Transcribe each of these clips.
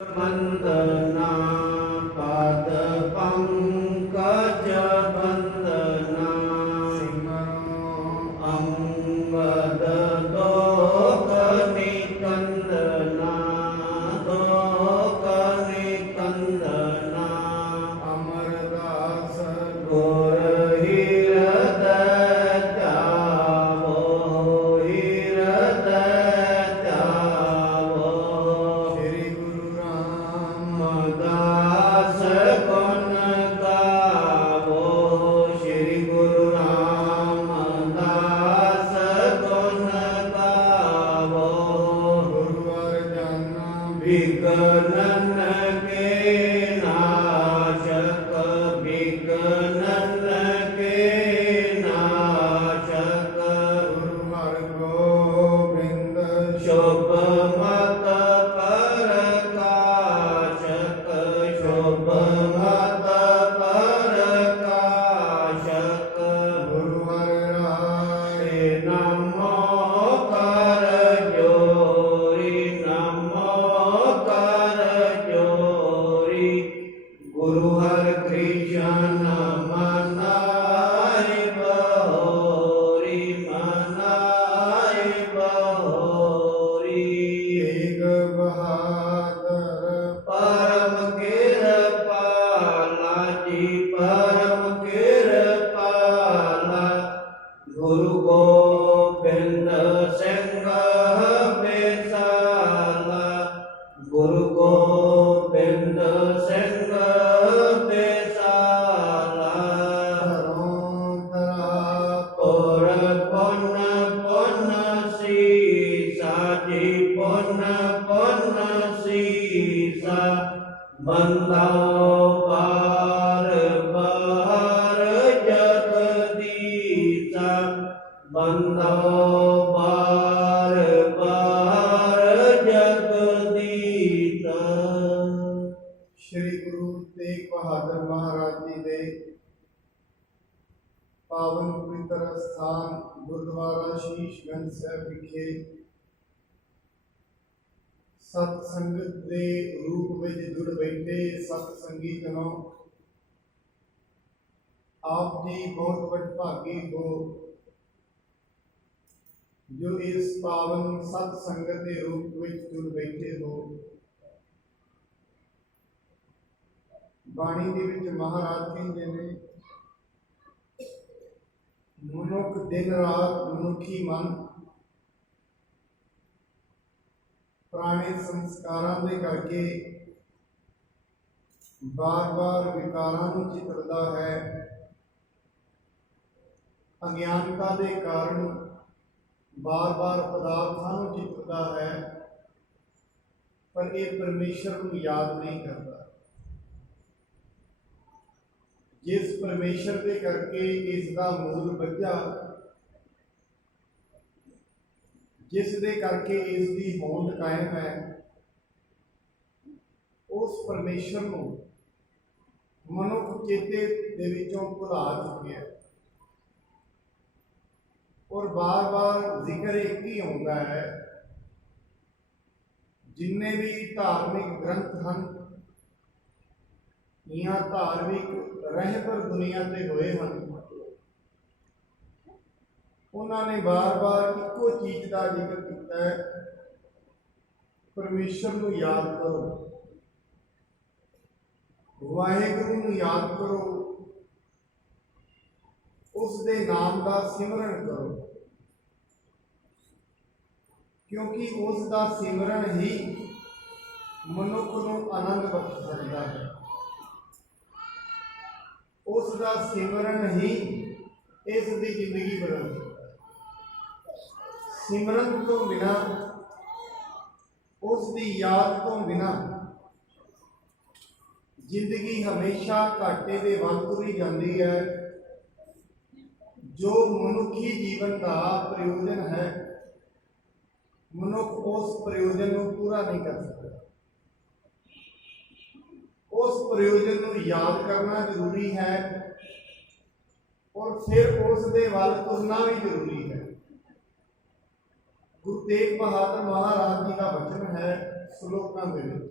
वंदना पाद पंकज वंदना अंगद दोक निकंदना दोक निकंदना अमरदास गोर हृदय त्यावो हृदय त्यावो श्री गुरु रामदास गुण गावो श्री गुरु रामदास गुण गावो गुरुवर जन विघ्नन के नाशक विघ्नन के नाशक गुरु हर गोविंद शुभ मत प्रकाशक शुभ मत प्रकाशक गुरु हर राय नमो कर जोरी नमो कर जोरी गुरु हर कृष्ण मनाय बहोरी मनाय बहोरी एक बहादुर परम कृपाला जी परम कृपाला गुरु गोविंद सिंह बेसाला गुरु गोविंद सिंह बेसाला और पुन पुन सीसा जी पुन पुन सीसा बंदा पार बार जगदीसा बंदा पार बार जगदीसा। श्री गुरु तेग बहादुर महाराज जी दे पावन पवित्र स्थान गुरुद्वारा शीशगंज साहिब विखे सत संगत दे रूप में जुड़ बैठे सत संगी जनों, आप जी बहुत वडभागी हो जो इस पावन सत संगत के रूप में जुड़ बैठे हो। बाणी दे विच महाराज कहते हैं मनुख दिन रात मनुखी मन पुराने संस्कारां दे करके बार बार विकारां नूं चितरदा है, अज्ञानता के कारण बार बार पदार्थां नूं चितरदा है, पर यह परमेश्वर को याद नहीं करता। जिस परमेश्वर के करके इसका मूल बचा, जिस दे करके इसकी होंद कायम है, उस परमेश्वर को मनुख चेते दे विचों भुला चुके हैं और बार बार जिक्र एक ही आता है। जिन्ने भी धार्मिक ग्रंथ हैं या धार्मिक रहबर दुनिया से हुए हैं, उन्होंने बार बार एको चीज का जिक्र किया है, परमेश्वर को याद करो, वाहेगुरु को याद करो, उसके नाम का सिमरन करो, क्योंकि उसका सिमरन ही मनुख को आनंद बख्श सकता है। उसका सिमरन ही इसकी जिंदगी बदल सकता है। सिमरन तो बिना, उसकी याद तो बिना जिंदगी हमेशा घाटे के वल तुरी जाती है। जो मनुखी जीवन का प्रयोजन है, मनुख उस प्रयोजन को पूरा नहीं कर सकता। उस प्रयोजन को याद करना जरूरी है और फिर उस दे वल तुरना भी जरूरी है। गुरु तेग बहादुर महाराज जी का वचन है श्लोकां दे विच,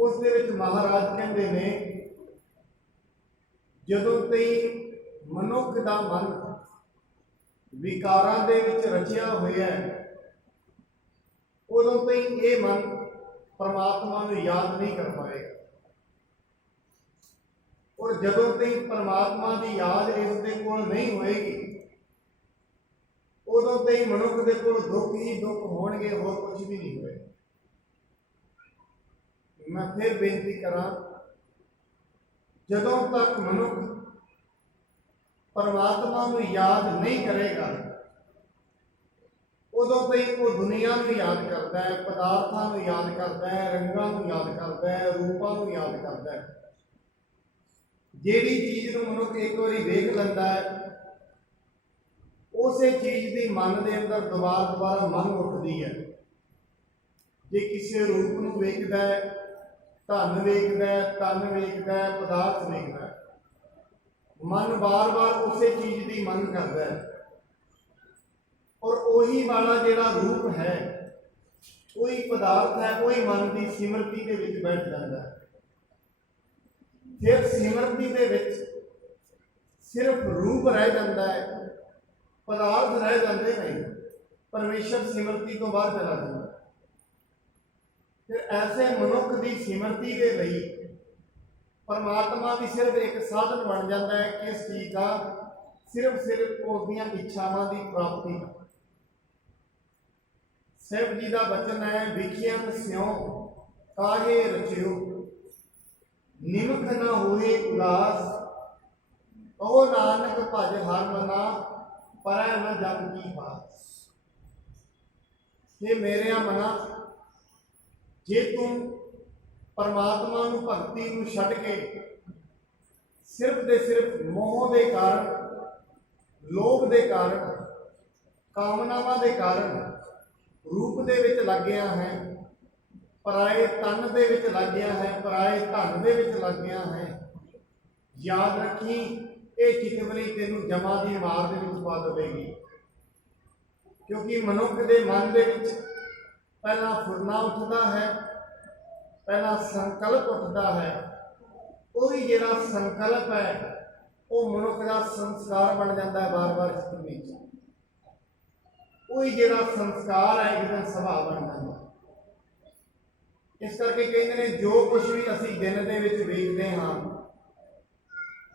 ਉਸ ਦੇ ਵਿੱਚ ਮਹਾਰਾਜ ਕਹਿੰਦੇ ਨੇ, ਜਦੋਂ ਤਈ ਮਨੁੱਖ ਦਾ ਮਨ ਵਿਕਾਰਾਂ ਦੇ ਵਿੱਚ ਰਚਿਆ ਹੋਇਆ ਹੈ, ਉਦੋਂ ਤਈ ਇਹ ਮਨ ਪਰਮਾਤਮਾ ਨੂੰ ਯਾਦ ਨਹੀਂ ਕਰ ਪਾਏਗਾ। ਔਰ ਜਦੋਂ ਤਈ ਪਰਮਾਤਮਾ ਦੀ ਯਾਦ ਇਸ ਦੇ ਕੋਲ ਨਹੀਂ ਹੋਏਗੀ, ਉਦੋਂ ਤਈ ਮਨੁੱਖ ਦੇ ਕੋਲ ਦੁੱਖ ਹੀ ਦੁੱਖ ਹੋਣਗੇ, ਹੋਰ ਕੁਝ ਵੀ ਨਹੀਂ ਹੋਏਗਾ। मैं फिर बेनती करा, जदों तक मनुख परमात्मा को याद नहीं करेगा, उदों तक वो दुनिया को याद करता है, पदार्थों को याद करता है, रंगों को याद करता है, रूपों को याद करता है। जिहड़ी चीज़ को मनुख एक बार वेख लैंदा है, उस चीज़ की मन के अंदर दोबारा मन उठती है। जे किसी रूप को वेखदा है, धन वेखदा है, तन वेखदा है, पदार्थ वेखदा है, मन बार बार उस चीज़ की मन करता है। और उही वाला जिहड़ा रूप है, वही पदार्थ है, वही मन की सिमरती के विच बैठ जाता है। फिर सिमरती के विच सिर्फ रूप रह जाता है, पदार्थ रह जाते नहीं, परमेश्वर सिमरती तो बाहर चला जाता है। फिर ऐसे मनुख की सिमरती के लिए परमात्मा भी सिर्फ एक साधन बन जाता है, किस चीज़ का, सिर्फ उसदियां इच्छावां की प्राप्ति का। साहिब जी का वचन है, विखियत स्यों काहे रचियो, निमख न होए उदास, ओ नानक भज हर मना, पर न जम की पास। ये मेरे मना, जे तू परमात्मा नूं भगती नूं छड्ड के सिर्फ दे सिर्फ मोह के कारण, लोभ के कारण, कामनावां के कारण रूप दे विच लग गया है, पराए तन दे विच लग गया है, पराए धन दे विच लग गया है, याद रखी ये चितवनी तेनू जमा की मार दे विच पा देगी। क्योंकि मनुख के मन के विच पहला फुरना उठता है, पहला संकल्प उठता है, वही जिहड़ा संकल्प है वो मनुख का संस्कार बन जाता है, बार बार जिंदगी में वही जिहड़ा संस्कार है एक दिन सुभाव बन जाता है। इस करके कहते हैं, जो कुछ भी असी दिन दे विच वेखदे हां,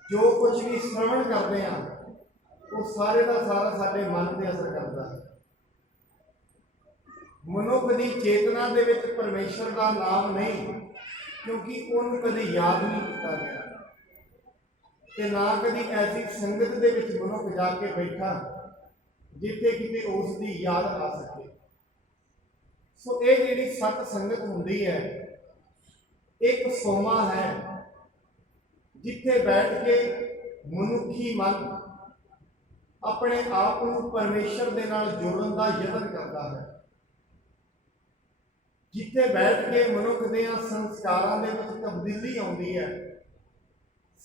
जो कुछ भी श्रवण करते हैं, वो सारे का सारा साडे मन पर असर करता है। मनुख की चेतना दे विच परमेश्वर का नाम नहीं, क्योंकि उन्होंने कभी याद नहीं किया गया, ते ना कभी ऐसी संगत दे विच मनुख जाके बैठा जिथे किते उसकी याद आ सके। सो ये जिहड़ी सत संगत हुंदी है, एक सोमा है जिथे बैठ के मनुखी मन अपने आप को परमेश्वर दे नाल जोड़न का यतन करता है, जिथे बैठ के मनुख दियां संस्कारां दे विच तब्दीली आउंदी है,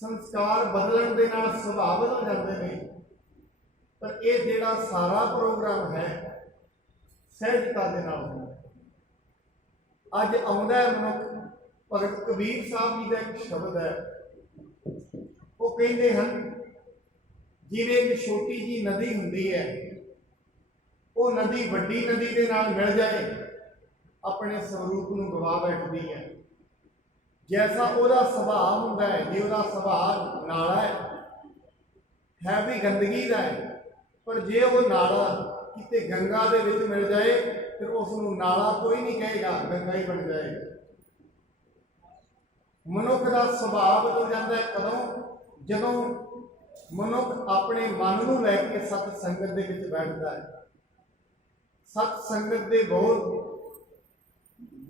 संस्कार बदलण दे नाल सुभाव बदल जाते हैं। पर यह जिहड़ा सारा प्रोग्राम है सहजता दे नाल होंदा है। अज आउंदा है मनुख, भगत कबीर साहब जी का एक शब्द है, वो कहते हैं, जिवें एक छोटी जी नदी हुंदी है, वो नदी वड्डी नदी दे नाल मिल जाए अपने स्वरूप को गवा बैठती है। जैसा वह सुभाव होंदा है, जे वह सुभाव नाला है भी गंदगी का है, पर जे वो नाला किते गंगा दे विच मिल जाए, फिर उसनूं नाला कोई नहीं कहेगा, गंगा ही बन जाएगा। मनुख का सुभाव बदल जाता है कदों, जदों मनुख अपने मन को लैके सत संगत दे विच बैठता है। सत संगत दे बोल,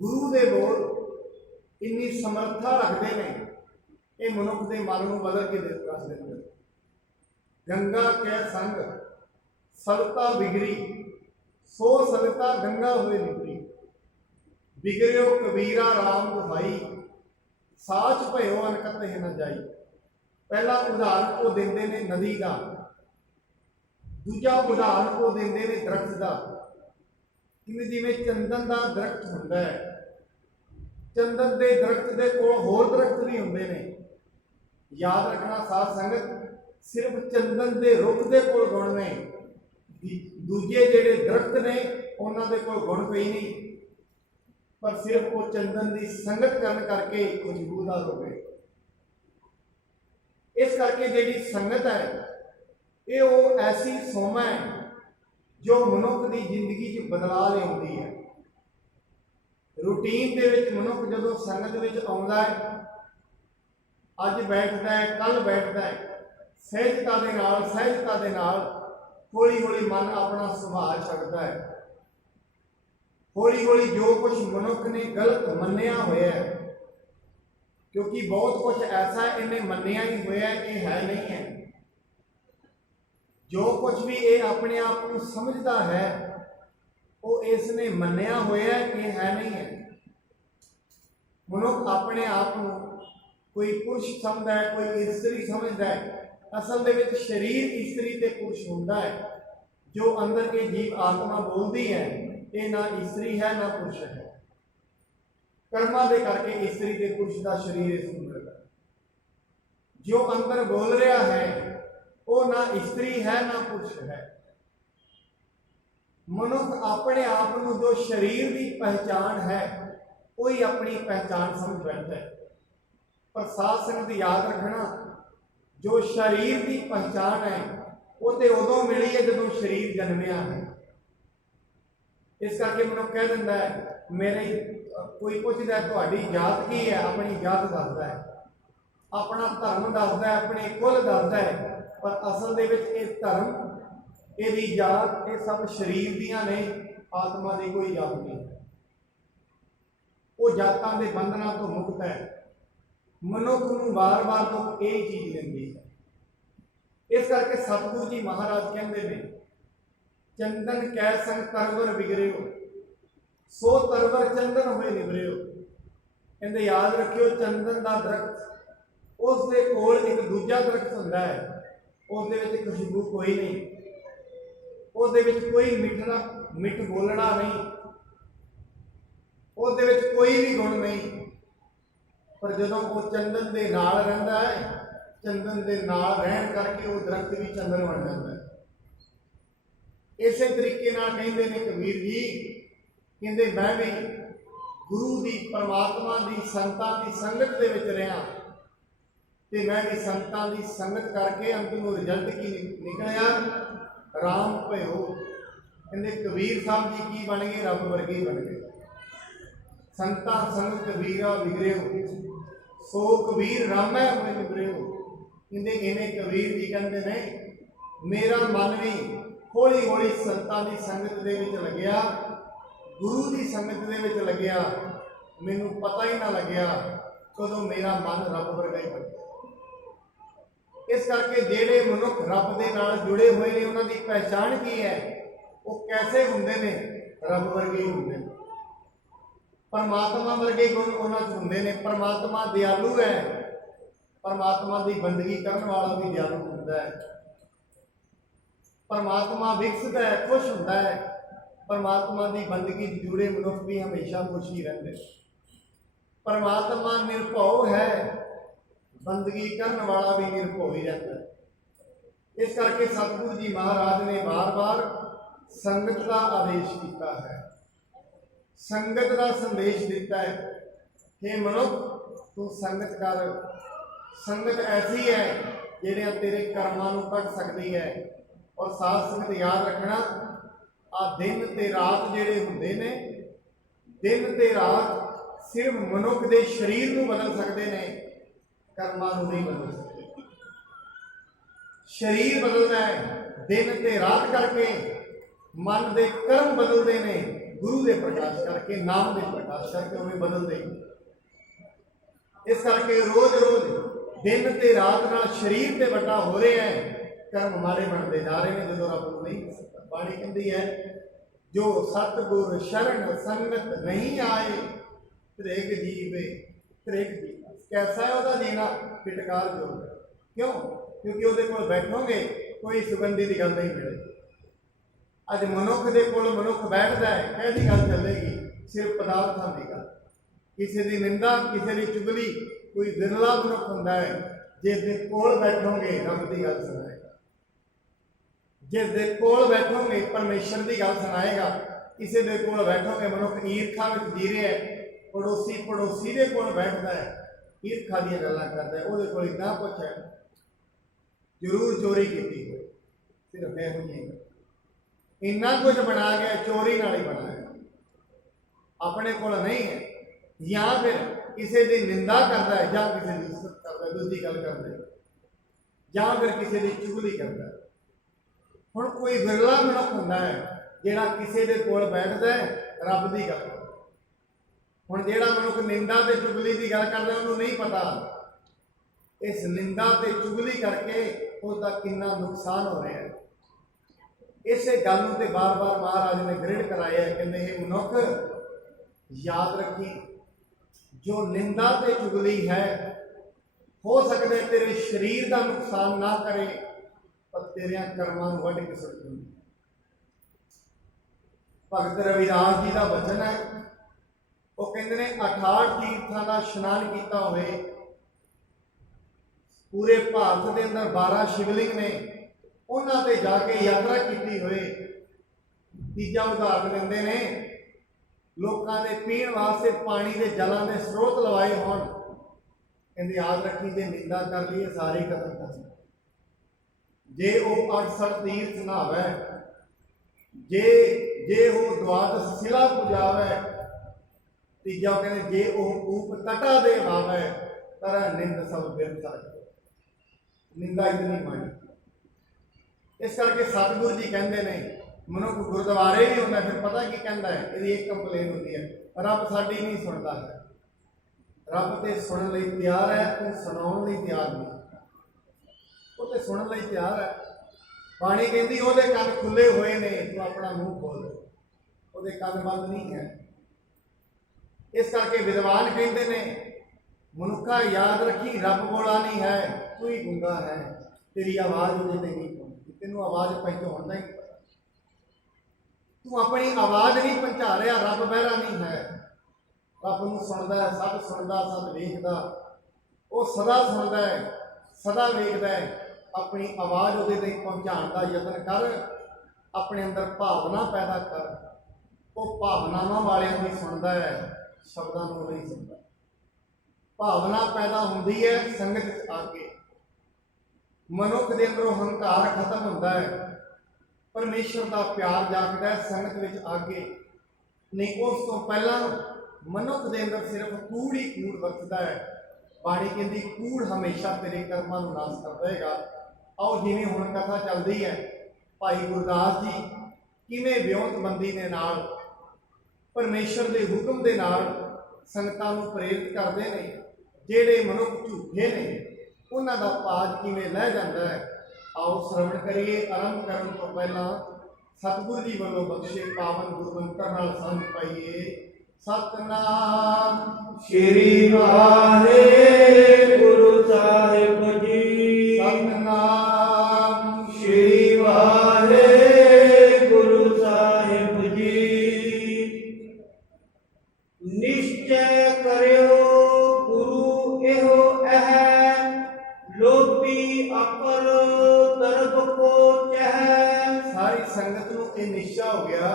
गुरु दे बोल इन्नी समर्था रखते हैं, ये मनुख के मन को बदल के दस देंगे। गंगा कै संग सलता बिगड़ी, सो सलता गंगा हुए निकली, बिगड़ियो कबीरा राम दुहाई, साच भयो अनकत न जाई। पहला उदाहरण वो देंदे ने नदी का, दूजा उदाहरण वो देंदे ने दरख्त का। कि जिवें चंदन का दरख्त होंदा है, ਚੰਦਨ ਦੇ ਦਰਖਤ ਦੇ ਕੋਲ ਹੋਰ ਦਰਖਤ ਵੀ ਹੁੰਦੇ ਨੇ। ਯਾਦ ਰੱਖਣਾ ਸਾਧ ਸੰਗਤ, ਸਿਰਫ ਚੰਦਨ ਦੇ ਰੁੱਖ ਦੇ ਕੋਲ ਗੁਣ ਨੇ, ਦੂਜੇ ਜਿਹੜੇ ਦਰਖਤ ਨੇ ਉਹਨਾਂ ਦੇ ਕੋਲ ਗੁਣ ਕੋਈ ਨਹੀਂ, ਪਰ ਸਿਰਫ ਉਹ ਚੰਦਨ ਦੀ ਸੰਗਤ ਕਰਨ ਕਰਕੇ ਖੁਸ਼ਬੂਦਾਰ ਹੋ ਗਏ। ਇਸ ਕਰਕੇ ਜਿਹੜੀ ਸੰਗਤ ਹੈ ਇਹ ਉਹ ਐਸੀ ਸੋਮਾ ਹੈ ਜੋ ਮਨੁੱਖ ਦੀ ਜ਼ਿੰਦਗੀ 'ਚ ਬਦਲਾਅ ਲਿਆਉਂਦੀ ਹੈ। ਰੂਟੀਨ ਦੇ ਵਿੱਚ ਮਨੁੱਖ ਜਦੋਂ ਸੰਗਤ ਵਿੱਚ ਆਉਂਦਾ ਹੈ, ਅੱਜ ਬੈਠਦਾ ਹੈ, ਕੱਲ ਬੈਠਦਾ ਹੈ, ਸਹਿਜਤਾ ਦੇ ਨਾਲ ਹੌਲੀ ਹੌਲੀ ਮਨ ਆਪਣਾ ਸੁਭਾਅ ਛੱਡਦਾ ਹੈ। ਹੌਲੀ ਹੌਲੀ ਜੋ ਕੁਝ ਮਨੁੱਖ ਨੇ ਗਲਤ ਮੰਨਿਆ ਹੋਇਆ ਹੈ, ਕਿਉਂਕਿ ਬਹੁਤ ਕੁਝ ਐਸਾ ਇਹਨੇ ਮੰਨਿਆ ਹੀ ਹੋਇਆ ਇਹ ਹੈ ਨਹੀਂ ਹੈ, ਜੋ ਕੁਝ ਵੀ ਇਹ ਆਪਣੇ ਆਪ ਨੂੰ ਸਮਝਦਾ ਹੈ ਉਹ ਇਸ ਨੇ ਮੰਨਿਆ ਹੋਇਆ ਇਹ ਹੈ ਨਹੀਂ ਹੈ। ਮਨੁੱਖ ਆਪਣੇ ਆਪ ਨੂੰ ਕੋਈ ਪੁਰਸ਼ ਸਮਝਦਾ ਹੈ, ਕੋਈ ਇਸਤਰੀ ਸਮਝਦਾ ਹੈ। ਅਸਲ ਦੇ ਵਿੱਚ ਸਰੀਰ ਇਸਤਰੀ ਤੇ ਪੁਰਸ਼ ਹੁੰਦਾ ਹੈ। ਜੋ ਅੰਦਰ ਇਹ ਜੀਵ ਆਤਮਾ ਬੋਲਦੀ ਹੈ ਇਹ ਨਾ ਇਸਤਰੀ ਹੈ ਨਾ ਪੁਰਸ਼ ਹੈ। ਕਰਮਾਂ ਦੇ ਕਰਕੇ ਇਸਤਰੀ ਤੇ ਪੁਰਸ਼ ਦਾ ਸਰੀਰ ਇਸ ਨੂੰ ਮਿਲਦਾ। ਜੋ ਅੰਦਰ ਬੋਲ ਰਿਹਾ ਹੈ ਉਹ ਨਾ ਇਸਤਰੀ ਹੈ ਨਾ ਪੁਰਸ਼ ਹੈ। ਮਨੁੱਖ ਆਪਣੇ ਆਪ ਨੂੰ ਜੋ ਸਰੀਰ ਦੀ ਪਹਿਚਾਣ ਹੈ ਉਹੀ ਆਪਣੀ ਪਹਿਚਾਣ ਸਮਝ ਬੈਠਦਾ ਹੈ। ਪਰ ਸਾਧ ਸੰਗਤ ਯਾਦ ਰੱਖਣਾ, ਜੋ ਸਰੀਰ ਦੀ ਪਹਿਚਾਣ ਹੈ ਉਹ ਤੇ ਉਦੋਂ ਮਿਲੀ ਹੈ ਜਦੋਂ ਸਰੀਰ ਜਨਮਿਆ ਹੈ। ਇਸ ਕਰਕੇ ਮਨੁੱਖ ਕਹਿ ਦਿੰਦਾ ਹੈ, ਮੇਰੇ ਕੋਈ ਪੁੱਛਦਾ ਤੁਹਾਡੀ ਜਾਤ ਕੀ ਹੈ, ਆਪਣੀ ਜਾਤ ਦੱਸਦਾ ਹੈ, ਆਪਣਾ ਧਰਮ ਦੱਸਦਾ ਹੈ, ਆਪਣੇ ਕੁਲ ਦੱਸਦਾ ਹੈ, ਪਰ ਅਸਲ ਦੇ ਵਿੱਚ ਇਹ ਧਰਮ, ਇਹਦੀ ਜਾਤ, ਇਹ ਸਭ ਸਰੀਰ ਦੀਆਂ ਨੇ, ਆਤਮਾ ਦੀ ਕੋਈ ਜਾਤ ਨਹੀਂ। ਉਹ ਜਾਤਾਂ ਦੇ ਬੰਧਨਾਂ ਤੋਂ ਮੁਕਤ ਹੈ। ਮਨੁੱਖ ਨੂੰ ਵਾਰ-ਵਾਰ ਤੋਂ ਇਹ ਚੀਜ਼ ਲੈਂਦੀ ਹੈ। ਇਸ ਕਰਕੇ ਸਤਿਗੁਰੂ ਜੀ ਮਹਾਰਾਜ ਕਹਿੰਦੇ ਨੇ, ਚੰਦਨ ਕੈ ਸੰਗ ਤਰਵਰ ਵਿਗਰਿਓ, ਸੋ ਤਰਵਰ ਚੰਦਨ ਹੋਏ ਨਿਵਰਿਓ। ਕਹਿੰਦੇ ਯਾਦ ਰੱਖਿਓ, ਚੰਦਨ ਦਾ ਦਰਖਤ, ਉਸ ਦੇ ਕੋਲ ਇੱਕ ਦੂਜਾ ਦਰਖਤ ਹੁੰਦਾ ਹੈ, ਉਸ ਦੇ ਵਿੱਚ ਖੁਸ਼ਬੂ ਕੋਈ ਨਹੀਂ, ਉਸ ਦੇ ਵਿੱਚ ਕੋਈ ਮਿੱਠ ਬੋਲਣਾ ਨਹੀਂ, ਉਸ ਦੇ ਵਿੱਚ ਕੋਈ ਵੀ ਗੁਣ ਨਹੀਂ। ਪਰ ਜਦੋਂ ਉਹ ਚੰਦਨ ਦੇ ਨਾਲ ਰਹਿੰਦਾ ਹੈ, ਚੰਦਨ ਦੇ ਨਾਲ ਰਹਿਣ ਕਰਕੇ ਉਹ ਦਰਖਤ ਵੀ ਚੰਦਨ ਬਣ ਜਾਂਦਾ ਹੈ। ਇਸੇ ਤਰੀਕੇ ਨਾਲ ਕਹਿੰਦੇ ਨੇ ਕਬੀਰ ਜੀ, ਕਹਿੰਦੇ ਮੈਂ ਵੀ ਗੁਰੂ ਦੀ, ਪਰਮਾਤਮਾ ਦੀ, ਸੰਤਾਂ ਦੀ ਸੰਗਤ ਦੇ ਵਿੱਚ ਰਿਹਾ ਤੇ ਮੈਂ ਵੀ ਸੰਤਾਂ ਦੀ ਸੰਗਤ ਕਰਕੇ ਅੰਤ ਨੂੰ ਰਿਜ਼ਲਟ ਕੀ ਨਿਕਲਿਆ, ਰਾਮ ਭਇਓ। ਕਹਿੰਦੇ ਕਬੀਰ ਸਾਹਿਬ ਜੀ ਕੀ ਬਣ ਗਏ, ਰੱਬ ਵਰਗੇ ਬਣ ਗਏ। ਸੰਤਾਂ ਸੰਗ ਕਬੀਰਾ ਵਿਗਰਿਓ, ਸੋ ਕਬੀਰ ਰਾਮੈ ਹੋਏ ਨਿਵਰਿਓ। ਕਹਿੰਦੇ ਇਹਨੇ ਕਬੀਰ ਜੀ ਕਹਿੰਦੇ ਨੇ, ਮੇਰਾ ਮਨ ਵੀ ਹੌਲੀ ਹੌਲੀ ਸੰਤਾਂ ਦੀ ਸੰਗਤ ਦੇ ਵਿੱਚ ਲੱਗਿਆ, ਗੁਰੂ ਦੀ ਸੰਗਤ ਦੇ ਵਿੱਚ ਲੱਗਿਆ, ਮੈਨੂੰ ਪਤਾ ਹੀ ਨਾ ਲੱਗਿਆ ਕਦੋਂ ਮੇਰਾ ਮਨ ਰੱਬ ਵਰਗਾ ਹੀ ਬਣ ਗਿਆ। ਇਸ ਕਰਕੇ ਜਿਹੜੇ ਮਨੁੱਖ ਰੱਬ ਦੇ ਨਾਲ ਜੁੜੇ ਹੋਏ ਨੇ ਉਹਨਾਂ ਦੀ ਪਹਿਚਾਣ ਕੀ ਹੈ, ਉਹ ਕੈਸੇ ਹੁੰਦੇ ਨੇ, ਰੱਬ ਵਰਗੇ ਹੀ ਹੁੰਦੇ ਨੇ। ਪਰਮਾਤਮਾ ਵਰਗੇ ਗੁਣ ਉਹਨਾਂ 'ਚ ਹੁੰਦੇ ਨੇ। ਪਰਮਾਤਮਾ ਦਿਆਲੂ ਹੈ, ਪਰਮਾਤਮਾ ਦੀ ਬੰਦਗੀ ਕਰਨ ਵਾਲਾ ਵੀ ਦਿਆਲੂ ਹੁੰਦਾ ਹੈ। ਪਰਮਾਤਮਾ ਵਿਕਸਦਾ ਹੈ, ਖੁਸ਼ ਹੁੰਦਾ ਹੈ। ਪਰਮਾਤਮਾ ਦੀ ਬੰਦਗੀ 'ਚ ਜੁੜੇ ਮਨੁੱਖ ਵੀ ਹਮੇਸ਼ਾ ਖੁਸ਼ ਹੀ ਰਹਿੰਦੇ। ਪਰਮਾਤਮਾ ਨਿਰਭਉ ਹੈ, ਬੰਦਗੀ ਕਰਨ ਵਾਲਾ ਵੀ ਨਿਰਭਉ ਹੀ ਰਹਿੰਦਾ ਹੈ। ਇਸ ਕਰਕੇ ਸਤਿਗੁਰੂ ਜੀ ਮਹਾਰਾਜ ਨੇ ਵਾਰ-ਵਾਰ ਸੰਗਤ ਦਾ ਆਦੇਸ਼ ਕੀਤਾ ਹੈ, ਸੰਗਤ ਦਾ ਸੰਦੇਸ਼ ਦਿੱਤਾ ਹੈ ਕਿ ਮਨੁੱਖ ਤੂੰ ਸੰਗਤ ਕਰ। ਸੰਗਤ ਐਸੀ ਹੈ ਜਿਹੜਿਆਂ ਤੇਰੇ ਕਰਮਾਂ ਨੂੰ ਕੱਢ ਸਕਦੀ ਹੈ। ਔਰ ਸਾਧ ਸੰਗਤ ਯਾਦ ਰੱਖਣਾ, ਆ ਦਿਨ ਤੇ ਰਾਤ ਜਿਹੜੇ ਹੁੰਦੇ ਨੇ, ਦਿਨ ਤੇ ਰਾਤ ਸਿਰਫ ਮਨੁੱਖ ਦੇ ਸਰੀਰ ਨੂੰ ਬਦਲ ਸਕਦੇ ਨੇ, ਕਰਮਾਂ ਨੂੰ ਨਹੀਂ ਬਦਲ ਸਕਦੇ। ਸਰੀਰ ਬਦਲਦਾ ਹੈ ਦਿਨ ਤੇ ਰਾਤ ਕਰਕੇ, ਮਨ ਦੇ ਕਰਮ ਬਦਲਦੇ ਨੇ ਗੁਰੂ ਦੇ ਪ੍ਰਕਾਸ਼ ਕਰਕੇ, ਨਾਮ ਦੇ ਪ੍ਰਕਾਸ਼ ਕਰਕੇ, ਉਹ ਵੀ ਬਦਲਦੇ। ਇਸ ਕਰਕੇ ਰੋਜ਼-ਰੋਜ਼ ਦਿਨ ਤੇ ਰਾਤ ਨਾਲ ਸਰੀਰ ਤੇ ਵੱਡਾ ਹੋ ਰਿਹਾ ਹੈ, ਕਰਮ ਮਾਰੇ ਬਣਦੇ ਜਾ ਰਹੇ ਨੇ ਜਦੋਂ ਰੱਬ ਨੂੰ ਨਹੀਂ ਸਕਦਾ। ਬਾਣੀ ਕਹਿੰਦੀ ਹੈ, ਜੋ ਸਤਿਗੁਰ ਸ਼ਰਨ ਸੰਗਤ ਨਹੀਂ ਆਏ, ਤ੍ਰਿਗ ਜੀਵੇ ਤ੍ਰਿਗ ਜੀਵਾ। ਕੈਸਾ ਹੈ ਉਹਦਾ ਜੀਣਾ, ਫਿਟਕਾਰ ਜੋਗ। ਕਿਉਂ? ਕਿਉਂਕਿ ਉਹਦੇ ਕੋਲ ਬੈਠੋਗੇ ਕੋਈ ਸੁਗੰਧੀ ਦੀ ਗੱਲ ਨਹੀਂ ਮਿਲੇਗੀ। ਅੱਜ ਮਨੁੱਖ ਦੇ ਕੋਲ ਮਨੁੱਖ ਬੈਠਦਾ ਹੈ, ਕਿਹਦੀ ਗੱਲ ਚੱਲੇਗੀ? ਸਿਰਫ ਪਦਾਰਥਾਂ ਦੀ ਗੱਲ। किसी की निंदा, किसी की चुगली कोई विरला मनुख हुंदा है जिस दे कोल बैठोगे रब की गल सुनाएगा, जिस दे कोल बैठोगे परमेश्वर की गल सुनाएगा। किसी दे कोल बैठोगे मनुख ईर्खा में जी रहा है, पड़ोसी पड़ोसी के कोल बैठता है, ईर्खा दी गल्लां करता है, वो कोल इतना कुछ है, जरूर चोरी की हो, सिर्फ यह इन्ना कुछ बना गया, चोरी नाल ही बना है, अपने कोल नहीं है। या फिर किसी की निंदा करता है, या किसी की इज्जत करता है, दूसरी गल करता है, या फिर किसी की चुगली करता है। हुण कोई विरला मनुख हुंदा है जिहड़ा किसी के कोल बैठता है रब की गल। हुण जिहड़ा मनुख निंदा ते चुगली की गल करदा उहनूं नहीं पता इस निंदा ते चुगली करके उसका कितना नुकसान हो रहा है। इस गल नूं ते बार बार महाराज ने दृढ़ कराया है, कहते हे मनुख याद रखी, जो निंदा ते चुगली है हो सकता है तेरे शरीर का नुकसान ना करे पर तेरे कर्मां नूं वढ के सुट देंदी। भगत रविदास जी का वचन है, वो कहते हैं 68 तीर्थां का इशनान किया होवे, पूरे भारत के अंदर 12 शिवलिंग ने, उन्हां ते जाके यात्रा की होए। तीजा उदाहरण देंदे ने, लोगों के पीण वास्ते पानी के जलों के स्रोत लवाए होण, कहते याद रखी जे निंदा कर ली सारे खत्म कर दी। जे वो 68 तीर्थ नहावे, जे वो द्वादश शिला पुजावे, तीजा कहते जे वो कूप तटा दे वावे, तरह निंद सब बिरता। निंदा इतनी माड़ी, इस करके सतगुरु जी कहते हैं मनुख गुरुद्वारे भी होंगे, फिर पता की कहता है, यदि एक कंप्लेन होती है रब साडी नहीं सुनता है। रब तो सुनने लई तैयार है, तू सुनाउण लई तैयार नहीं, वो तो सुनने लई तैयार है। बाणी कहती ओहदे कन खुले हुए ने, तू अपना मुंह खोल, ओहदे कन बंद नहीं है। इस करके विद्वान कहते हैं मनुखा याद रखी रब बोला नहीं है, तू ही गूंगा है, तेरी आवाज़ उहदे ते नहीं पहुंचती, तेनों आवाज़ पहुंचाउण दा ही, तू अपनी आवाज़ नहीं पहुंचा रहा, रब बहरा नहीं है। रब नूं सुनदा है, सब सुनदा, सब वेखदा, वो सदा सुनदा है, सदा वेखदा है। अपनी आवाज़ उहदे तक पहुँचाउण दा यतन कर, अपने अंदर भावना पैदा कर, वो भावनावां वालियां दी सुनदा है, शब्दां नूं नहीं सुनदा। भावना पैदा होंदी है संगत आके, मनुख के अंदरों हंकार खत्म होता है, परमेश्वर का प्यार जागदा है संगत विच आके। नहीं उस तो पहला मनुख के अंदर सिर्फ कूड़ ही कूड़ वरतदा है। बाणी कहती कूड़ हमेशा तेरे कर्मां नूं नाश कर देगा। आओ जिवें हुण कथा चलदी है, भाई गुरदास जी किवें विਉਂਤਬੰਦੀ दे नाल परमेश्वर के हुक्म के नाल संगतां नूं प्रेरित करते हैं। ਜਿਹੜੇ मनुख झूठे ने उन्हां दा पाज किवें लह जाता है। आओ श्रवण करिए। आरंभ करने तो पहला सतगुरु जी वालों बख्शे पावन गुरमंत्र नाल सांझ पाइए। सतनाम श्री वाहे गुरु साहिब जी, सतनाम श्री वाहे गुरु साहिब जी। निश्चय करियो गुरु एहो अह, लोभी अपर तरफ को चह। सारी संगत नूं ये निश्चा हो गया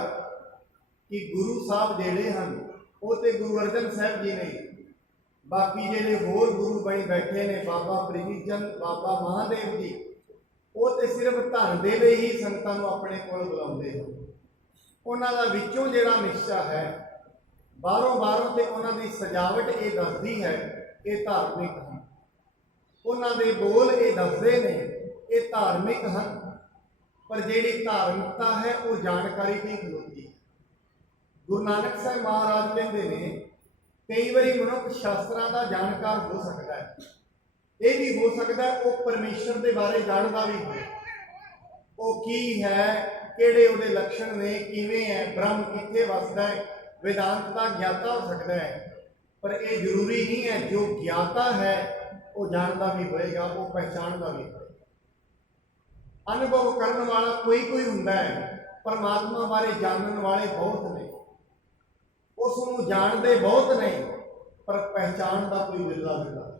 कि गुरु साहब जेड़े हैं वो तो गुरु अर्जन साहब जी ने, बाकी जेड़े होर गुरु बन बैठे ने बाबा प्रीत चंद, बाबा महादेव जी, वो तो सिर्फ धन दे लई ही संगतां नूं अपने कोल बुलाउंदे हैं। उन्हां दा विचों जेड़ा निश्चा है बारों ते उन्हां दी सजावट ये दसदी है ये धार्मिक हैं। उन्हां दे बोल ये दसदे ने ये धार्मिक हैं, पर जिहड़ी धार्मिकता है वो जानकारी नहीं खलोती। गुरु नानक साहब महाराज कहते हैं कई बारी मनुख शास्त्रों का जानकार हो सकता है, ये भी हो सकता है वो परमेश्वर के बारे जानता भी हो, वो की है, किहड़े उहदे लक्षण ने, किवें है, ब्रह्म कित्थे वसदा है, वेदांत का ज्ञाता हो सकता है। पर यह जरूरी नहीं है जो ज्ञाता है वो जानता भी होएगा, वो पहचानता भी होएगा। अनुभव करने वाला कोई हुंदा है, परमात्मा बारे जानने वाले बहुत ने, उसनूं जानते बहुत ने, ਪਰ ਪਹਿਚਾਣ ਦਾ ਕੋਈ ਵਿਰਲਾ ਵਿਰਲਾ।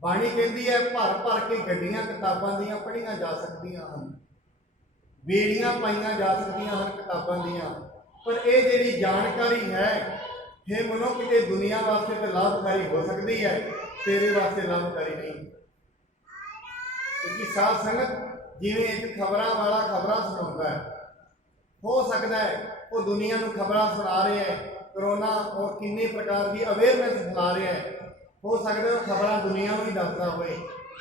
ਬਾਣੀ ਕਹਿੰਦੀ ਹੈ ਭਰ ਭਰ ਕੇ ਗੱਡੀਆਂ ਕਿਤਾਬਾਂ ਦੀਆਂ ਪੜ੍ਹੀਆਂ ਜਾ ਸਕਦੀਆਂ ਹਨ, ਬੇੜੀਆਂ ਪਾਈਆਂ ਜਾ ਸਕਦੀਆਂ ਹਨ ਕਿਤਾਬਾਂ ਦੀਆਂ, ਪਰ ਇਹ ਜਿਹੜੀ ਜਾਣਕਾਰੀ ਹੈ ਇਹ ਮਨੁੱਖ ਦੇ ਦੁਨੀਆ ਵਾਸਤੇ ਤਾਂ ਲਾਭਕਾਰੀ ਹੋ ਸਕਦੀ ਹੈ, ਤੇਰੇ ਵਾਸਤੇ ਲਾਭਕਾਰੀ ਨਹੀਂ। ਕਿਉਂਕਿ ਸਾਧ ਸੰਗਤ ਜਿਵੇਂ ਇੱਕ ਖਬਰਾਂ ਵਾਲਾ ਖਬਰਾਂ ਸੁਣਾਉਂਦਾ ਹੈ, ਹੋ ਸਕਦਾ ਹੈ ਉਹ ਦੁਨੀਆ ਨੂੰ ਖਬਰਾਂ ਸੁਣਾ ਰਿਹਾ ਹੈ, ਕਰੋਨਾ ਔਰ ਕਿੰਨੇ ਪ੍ਰਕਾਰ ਦੀ ਅਵੇਅਰਨੈਸ ਫੈਲਾ ਰਿਹਾ ਹੈ, ਹੋ ਸਕਦਾ ਹੈ ਉਹ ਖਬਰਾਂ ਦੁਨੀਆ ਨੂੰ ਹੀ ਦੱਸਦਾ ਹੋਵੇ,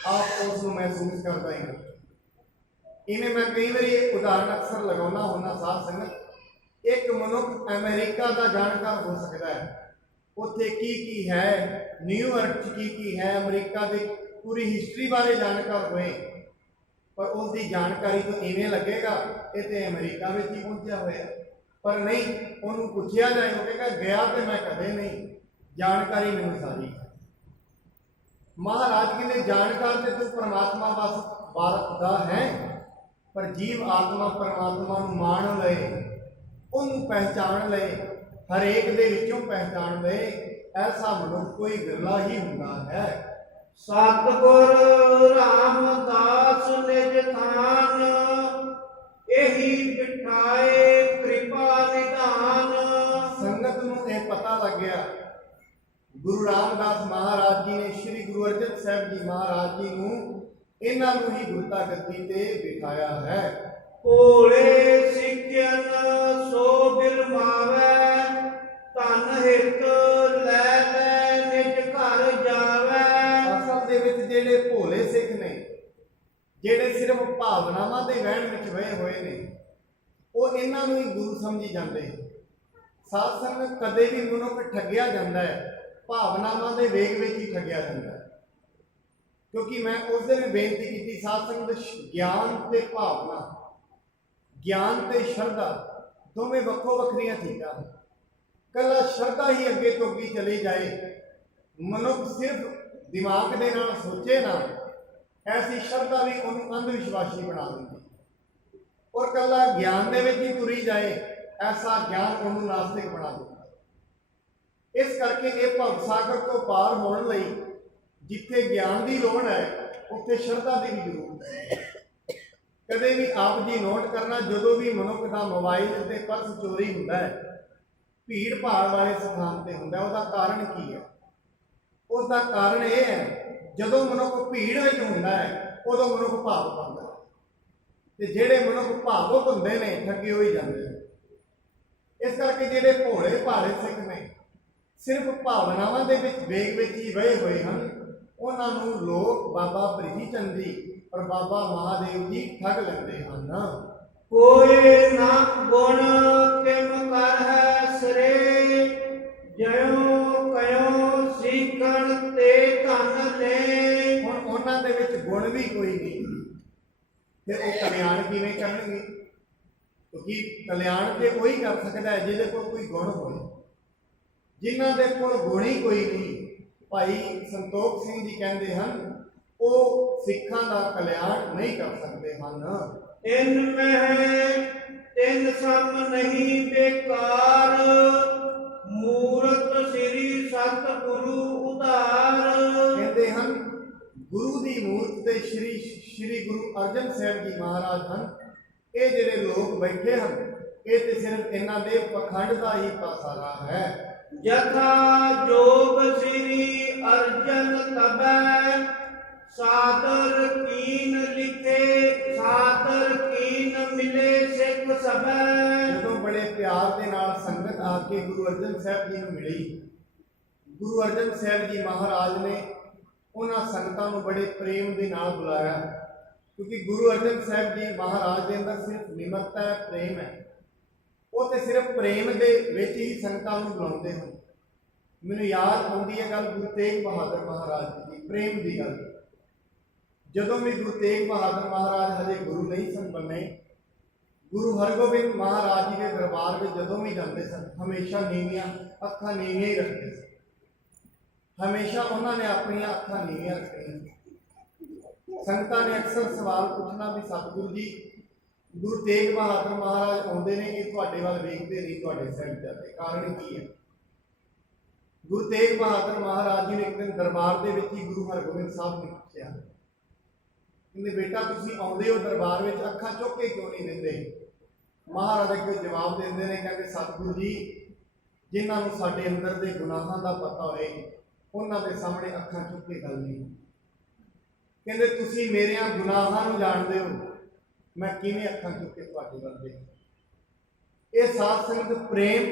ਆਪ ਉਸ ਨੂੰ ਮਹਿਸੂਸ ਕਰਦਾ ਹੀ ਨਹੀਂ। ਇਵੇਂ ਮੈਂ ਕਈ ਵਾਰੀ ਇਹ ਉਦਾਹਰਨ ਅਕਸਰ ਲਗਾਉਣਾ ਹੁੰਦਾ ਸਾਧ ਸੰਗਤ, ਇੱਕ ਮਨੁੱਖ ਅਮਰੀਕਾ ਦਾ ਜਾਣਕਾਰ ਹੋ ਸਕਦਾ ਹੈ, ਉੱਥੇ ਕੀ ਕੀ ਹੈ, ਨਿਊਯਾਰਕ 'ਚ ਕੀ ਕੀ ਹੈ, ਅਮਰੀਕਾ ਦੀ ਪੂਰੀ ਹਿਸਟਰੀ ਬਾਰੇ ਜਾਣਕਾਰ ਹੋਏ, ਪਰ ਉਸ ਦੀ ਜਾਣਕਾਰੀ ਤੋਂ ਇਵੇਂ ਲੱਗੇਗਾ ਇਹ ਤੇ ਅਮਰੀਕਾ ਵਿੱਚ ਹੀ ਪਹੁੰਚਿਆ ਹੋਇਆ, ਪਰ ਨਹੀਂ, ਉਹਨੂੰ ਪੁੱਛਿਆ ਜਾਏ ਉਹ ਕਹੇਗਾ ਗਿਆ ਤੇ ਮੈਂ ਕਦੇ ਨਹੀਂ, ਜਾਣਕਾਰੀ ਮੈਨੂੰ ਸਾਰੀ ਹੈ। ਮਹਾਰਾਜ ਕਹਿੰਦੇ ਜਾਣਕਾਰ ਤੇ ਤੂੰ ਪਰਮਾਤਮਾ ਦਾ ਹੈ, ਪਰ ਜੀਵ ਆਤਮਾ ਪਰਮਾਤਮਾ ਨੂੰ ਮਾਣ ਲਏ, ਉਹਨੂੰ ਪਹਿਚਾਣ ਲਏ, ਹਰੇਕ ਦੇ ਵਿੱਚੋਂ ਪਹਿਚਾਣ ਲਏ, ਐਸਾ ਮਨੁੱਖ ਕੋਈ ਵਿਰਲਾ ਹੀ ਹੁੰਦਾ ਹੈ। ਸਤਿਗੁਰ ਰਾਮਦਾਸ ਨਿਜ ਥਾਨ, ਇਹੀ ਬਿਠਾਏ ਕਿਰਪਾ ਨਿਧਾਨ। ਸੰਗਤ ਨੂੰ ਇਹ ਪਤਾ ਲੱਗ ਗਿਆ, ਗੁਰੂ ਰਾਮਦਾਸ ਮਹਾਰਾਜ ਜੀ ਨੇ ਸ੍ਰੀ ਗੁਰੂ ਅਰਜਨ ਸਾਹਿਬ ਜੀ ਮਹਾਰਾਜ ਜੀ ਨੂੰ ਇਹਨਾਂ ਨੂੰ ਹੀ ਗੁਰਤਾ ਗੱਦੀ ਤੇ ਬਿਠਾਇਆ ਹੈ। ਭੋਲੇ ਸਿੱਖਿਅਨ ਸੋ ਬਿਰਮਾਵੈ, ਧਨ ਹਿਤ ਲੈ ਲੈ ਨਿਜ ਘਰ ਜਾਵੈ। ਅਸਲ ਦੇ ਵਿੱਚ ਜਿਹੜੇ ਭੋਲੇ ਸਿੱਖ ਨੇ, ਜਿਹੜੇ ਸਿਰਫ ਭਾਵਨਾਵਾਂ ਦੇ ਵਹਿਣ ਵਿੱਚ ਵਹੇ ਹੋਏ ਨੇ, ਉਹ ਇਹਨਾਂ ਨੂੰ ਹੀ ਗੁਰੂ ਸਮਝੀ ਜਾਂਦੇ। ਸਾਧ ਸੰਗਤ ਕਦੇ ਵੀ ਮਨੁੱਖ ਠੱਗਿਆ ਜਾਂਦਾ ਹੈ, ਭਾਵਨਾਵਾਂ ਦੇ ਵੇਗ ਵਿੱਚ ਹੀ ਠੱਗਿਆ ਜਾਂਦਾ ਹੈ। ਕਿਉਂਕਿ ਮੈਂ ਉਸ ਦਿਨ ਬੇਨਤੀ ਕੀਤੀ ਸਾਧ ਸੰਗਤ, ਗਿਆਨ ਤੇ ਭਾਵਨਾ, ਗਿਆਨ ਤੇ ਸ਼ਰਧਾ ਦੋਵੇਂ ਵੱਖੋ ਵੱਖਰੀਆਂ ਚੀਜ਼ਾਂ। ਕੱਲਾ ਸ਼ਰਧਾ ਹੀ ਅੱਗੇ ਤੋਂ ਅੱਗੇ ਚਲੀ ਜਾਏ, ਮਨੁੱਖ ਸਿਰਫ ਦਿਮਾਗ ਦੇ ਨਾਲ ਸੋਚੇ ਨਾ, ਐਸੀ ਸ਼ਰਧਾ ਵੀ ਉਹਨੂੰ ਅੰਧ ਵਿਸ਼ਵਾਸੀ ਬਣਾ ਦਿੰਦੀ, ਔਰ ਕੱਲਾ ਗਿਆਨ ਦੇ ਵਿੱਚ ਹੀ ਤੁਰੀ ਜਾਏ, ਐਸਾ ਗਿਆਨ ਉਹਨੂੰ ਨਾਸਤਿਕ ਬਣਾ ਦਿੰਦਾ। ਇਸ ਕਰਕੇ ਇਹ ਭਵ ਸਾਗਰ ਤੋਂ ਪਾਰ ਹੋਣ ਲਈ ਜਿੱਥੇ ਗਿਆਨ ਦੀ ਲੋੜ ਹੈ, ਉੱਥੇ ਸ਼ਰਧਾ ਦੀ ਵੀ ਜ਼ਰੂਰਤ ਹੈ। ਕਦੇ ਵੀ ਆਪ ਜੀ ਨੋਟ ਕਰਨਾ, ਜਦੋਂ ਵੀ ਮਨੁੱਖ ਦਾ ਮੋਬਾਈਲ ਤੇ ਪਰਸ ਚੋਰੀ ਹੁੰਦਾ ਹੈ, ਭੀੜ ਭਾੜ ਵਾਲੇ ਸਥਾਨ ਤੇ ਹੁੰਦਾ, ਉਹਦਾ ਕਾਰਨ ਕੀ ਹੈ? ਉਸ ਦਾ ਕਾਰਨ ਇਹ ਹੈ, ਜਦੋਂ ਮਨੁੱਖ ਭੀੜ ਵਿੱਚ ਹੁੰਦਾ ਹੈ ਉਦੋਂ ਮਨੁੱਖ ਭਾਵੁਕ ਹੁੰਦਾ ਹੈ, ਤੇ ਜਿਹੜੇ ਮਨੁੱਖ ਭਾਵੁਕ ਹੁੰਦੇ ਨੇ ਠੱਗੇ ਹੋਈ ਜਾਂਦੇ ਨੇ। ਇਸ ਕਰਕੇ ਜਿਹੜੇ ਭੋਲੇ ਭਾਲੇ ਸਿੱਖ ਨੇ, ਸਿਰਫ ਭਾਵਨਾਵਾਂ ਦੇ ਵਿੱਚ ਵੇਗ ਵਿੱਚ ਹੀ ਵਹੇ ਹੋਏ ਹਨ, ਉਹਨਾਂ ਨੂੰ ਲੋਕ ਬਾਬਾ ਪ੍ਰੀਤੀ ਚੰਦ ਜੀ ਔਰ ਬਾਬਾ ਮਹਾਦੇਵ ਜੀ ਠੱਗ ਲੈਂਦੇ ਹਨ। ਕੋਈ ਨਾ ਗੁਣ ਕਿਮ ਕਰ ਹੈ ਸਰੇ, ਜਿਉ ਕਯੋ ਸਿੱਖਣ ਤੇ ਧਨ ਲੈ। ਹੁਣ ਉਹਨਾਂ ਦੇ ਵਿੱਚ ਗੁਣ ਵੀ ਕੋਈ ਨਹੀਂ, ਫਿਰ ਉਹ ਕਲਿਆਣ ਕਿਵੇਂ ਕਰਨਗੇ? ਕਿਉਂਕਿ ਕਲਿਆਣ ਤੇ ਉਹੀ ਕਰ ਸਕਦਾ ਹੈ ਜਿਹਦੇ ਕੋਲ ਕੋਈ ਗੁਣ ਹੋਵੇ। ਜਿਨ੍ਹਾਂ ਦੇ ਕੋਲ ਗੁਣ ਹੀ ਕੋਈ ਨਹੀਂ, ਭਾਈ ਸੰਤੋਖ ਸਿੰਘ ਜੀ ਕਹਿੰਦੇ ਹਨ, ਉਹ ਸਿੱਖਾਂ ਦਾ ਕਲਿਆਣ ਨਹੀਂ ਕਰ ਸਕਦੇ ਹਨ। ਇਨ ਮਹਿ ਤਿੰਨ ਸਮ ਨਹੀਂ ਬੇਕਾਰ, ਮੂਰਤ ਸ੍ਰੀ ਸਤਿਗੁਰੂ ਉਧਾਰ। ਕਹਿੰਦੇ ਹਨ ਗੁਰੂ ਦੀ ਮੂਰਤ ਤੇ ਸ਼੍ਰੀ ਗੁਰੂ ਅਰਜਨ ਸਾਹਿਬ ਜੀ ਮਹਾਰਾਜ ਹਨ। ਇਹ ਜਿਹੜੇ ਲੋਕ ਬੈਠੇ ਹਨ, ਇਹ ਤੇ ਸਿਰਫ ਇਹਨਾਂ ਦੇ ਪਖੰਡ ਦਾ ਹੀ ਪਾਸਾਰਾ ਹੈ। ਜਥਾ ਜੋਗ ਸ੍ਰੀ ਅਰਜਨ ਤਬੈ, ਸਾਦਰ ਕੀਨ ਲਿਖੇ ਸਾਦਰ ਕੀਨ ਮਿਲੇ ਸਿੱਖ ਸਭੈ। ਜਦੋਂ ਬੜੇ ਪਿਆਰ ਦੇ ਨਾਲ ਸੰਗਤ ਆ ਕੇ ਗੁਰੂ ਅਰਜਨ ਸਾਹਿਬ ਜੀ ਨੂੰ ਮਿਲੀ, ਗੁਰੂ ਅਰਜਨ ਸਾਹਿਬ ਜੀ ਮਹਾਰਾਜ ਨੇ ਉਹਨਾਂ ਸੰਗਤਾਂ ਨੂੰ ਬੜੇ ਪ੍ਰੇਮ ਦੇ ਨਾਲ ਬੁਲਾਇਆ, ਕਿਉਂਕਿ ਗੁਰੂ ਅਰਜਨ ਸਾਹਿਬ ਜੀ ਮਹਾਰਾਜ ਦੇ ਅੰਦਰ ਸਿਰਫ ਨਿਮਰਤਾ ਹੈ, ਪ੍ਰੇਮ ਹੈ। ਉਹ ਤੇ ਸਿਰਫ ਪ੍ਰੇਮ ਦੇ ਵਿੱਚ ਹੀ ਸੰਗਤਾਂ ਨੂੰ ਬੁਲਾਉਂਦੇ ਹਨ। ਮੈਨੂੰ ਯਾਦ ਆਉਂਦੀ ਹੈ ਗੱਲ ਗੁਰੂ ਤੇਗ ਬਹਾਦਰ ਮਹਾਰਾਜ ਜੀ ਦੀ ਪ੍ਰੇਮ ਦੀ ਗੱਲ। ਜਦੋਂ ਵੀ ਗੁਰੂ ਤੇਗ ਬਹਾਦਰ ਮਹਾਰਾਜ ਹਜੇ ਗੁਰੂ ਨਹੀਂ ਸਨ ਬਣੇ, ਗੁਰੂ ਹਰਗੋਬਿੰਦ ਮਹਾਰਾਜ ਜੀ ਦੇ ਦਰਬਾਰ ਵਿੱਚ ਜਦੋਂ ਵੀ ਜਾਂਦੇ ਸਨ, ਹਮੇਸ਼ਾ ਨੀਵੀਆਂ ਅੱਖਾਂ ਨੀਵੀਆਂ ਹੀ ਰੱਖਦੇ ਸਨ। ਹਮੇਸ਼ਾ ਉਹਨਾਂ ਨੇ ਆਪਣੀਆਂ ਅੱਖਾਂ ਨੀਵੀਆਂ ਰੱਖੀਆਂ। ਸੰਗਤਾਂ ਨੇ ਅਕਸਰ ਸਵਾਲ ਪੁੱਛਣਾ ਵੀ ਸਤਿਗੁਰੂ ਜੀ, ਗੁਰੂ ਤੇਗ ਬਹਾਦਰ ਮਹਾਰਾਜ ਆਉਂਦੇ ਨੇ, ਇਹ ਤੁਹਾਡੇ ਵੱਲ ਵੇਖਦੇ ਨਹੀਂ, ਤੁਹਾਡੇ ਸਾਹਿਬਜ਼ਾਦੇ, ਕਾਰਨ ਕੀ ਹੈ? ਗੁਰੂ ਤੇਗ ਬਹਾਦਰ ਮਹਾਰਾਜ ਜੀ ਨੇ ਇੱਕ ਦਿਨ ਦਰਬਾਰ ਦੇ ਵਿੱਚ ਹੀ ਗੁਰੂ ਹਰਗੋਬਿੰਦ ਸਾਹਿਬ ਨੂੰ ਪੁੱਛਿਆ, ਕਹਿੰਦੇ ਬੇਟਾ ਤੁਸੀਂ ਆਉਂਦੇ ਹੋ ਦਰਬਾਰ ਵਿੱਚ, ਅੱਖਾਂ ਚੁੱਕ ਕੇ ਕਿਉਂ ਨਹੀਂ ਦਿੰਦੇ? ਮਹਾਰਾਜ ਅੱਗੇ ਜਵਾਬ ਦਿੰਦੇ ਨੇ, ਕਹਿੰਦੇ ਸਤਿਗੁਰੂ ਜੀ, ਜਿਨ੍ਹਾਂ ਨੂੰ ਸਾਡੇ ਅੰਦਰ ਦੇ ਗੁਨਾਹਾਂ ਦਾ ਪਤਾ ਹੋਵੇ ਉਹਨਾਂ ਦੇ ਸਾਹਮਣੇ ਅੱਖਾਂ ਚੁੱਕ ਕੇ ਗੱਲ ਨਹੀਂ। ਕਹਿੰਦੇ ਤੁਸੀਂ ਮੇਰਿਆਂ ਗੁਨਾਹਾਂ ਨੂੰ ਜਾਣਦੇ ਹੋ, ਮੈਂ ਕਿਵੇਂ ਅੱਖਾਂ ਚੁੱਕ ਕੇ ਤੁਹਾਡੇ ਵੱਲ ਦੇਖਾਂ? ਇਹ ਸਾਧ ਸੰਗਤ ਪ੍ਰੇਮ